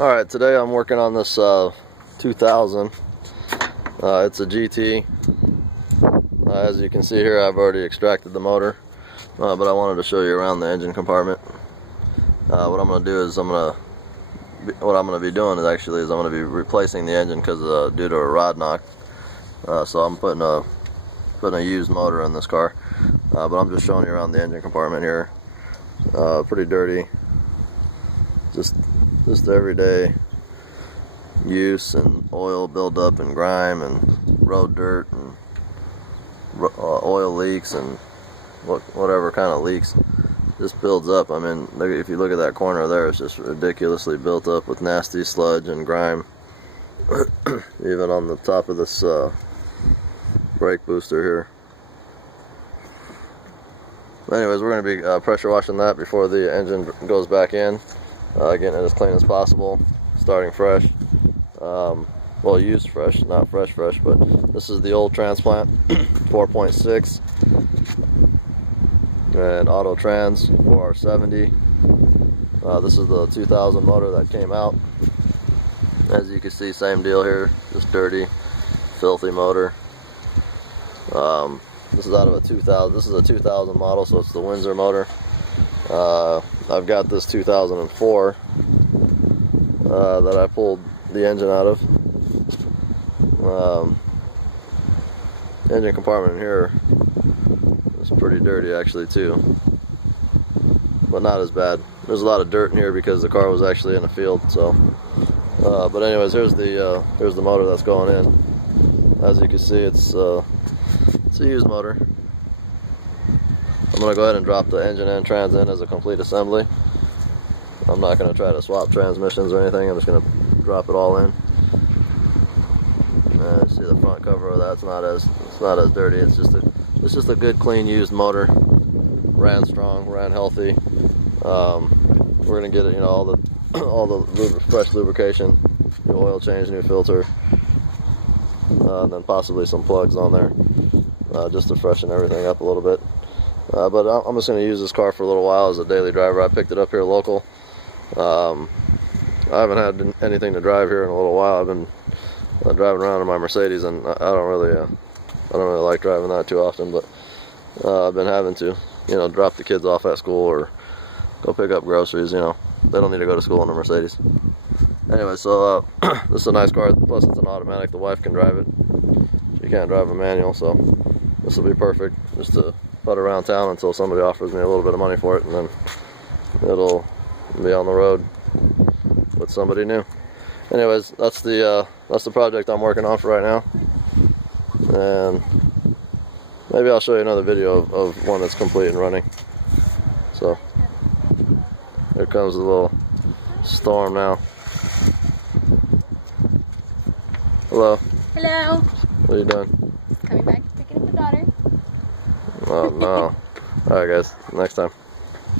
Alright, today I'm working on this 2000. It's a GT. As you can see here, I've already extracted the motor, but I wanted to show you around the engine compartment. What I'm going to do is I'm going to be doing is I'm going to be replacing the engine because due to a rod knock. So I'm putting a used motor in this car, but I'm just showing you around the engine compartment here. Pretty dirty, just everyday use, and oil buildup and grime and road dirt and oil leaks and whatever kind of leaks just builds up. I mean, if you look at that corner there, it's just ridiculously built up with nasty sludge and grime. Even on the top of this brake booster here. Anyways, we're going to be pressure washing that before the engine goes back in, getting it as clean as possible, starting fresh. Well, used fresh, not fresh, but this is the old transplant, 4.6, and auto trans 4R70. This is the 2000 motor that came out. As you can see, same deal here, just dirty, filthy motor. This is out of a 2000. This is a 2000 model, so it's the Windsor motor. I've got this 2004 that I pulled the engine out of. Engine compartment in here is pretty dirty actually too, but not as bad. There's a lot of dirt in here because the car was actually in a field. So, but anyways, here's the motor that's going in. As you can see, it's a used motor. I'm going to go ahead and drop the engine and trans in as a complete assembly. I'm not going to try to swap transmissions or anything. I'm just going to drop it all in. And see the front cover of that. It's not as dirty. It's just a good, clean, used motor. Ran strong, ran healthy. We're going to get it, all the fresh lubrication, new oil change, new filter, and then possibly some plugs on there. Just to freshen everything up a little bit. But I'm just going to use this car for a little while as a daily driver. I picked it up here local. I haven't had anything to drive here in a little while. I've been driving around in my Mercedes, and I don't really like driving that too often. But I've been having to, drop the kids off at school or go pick up groceries. They don't need to go to school in a Mercedes. Anyway, so this is a nice car. Plus, it's an automatic. The wife can drive it. She can't drive a manual, so this will be perfect just to put around town until somebody offers me a little bit of money for it, and then it'll be on the road with somebody new. Anyways, that's the project I'm working on for right now, and maybe I'll show you another video of one that's complete and running. So here comes the little storm now. Hello. Hello. What are you doing? Coming back, picking up the daughter. Oh no. Alright guys, next time.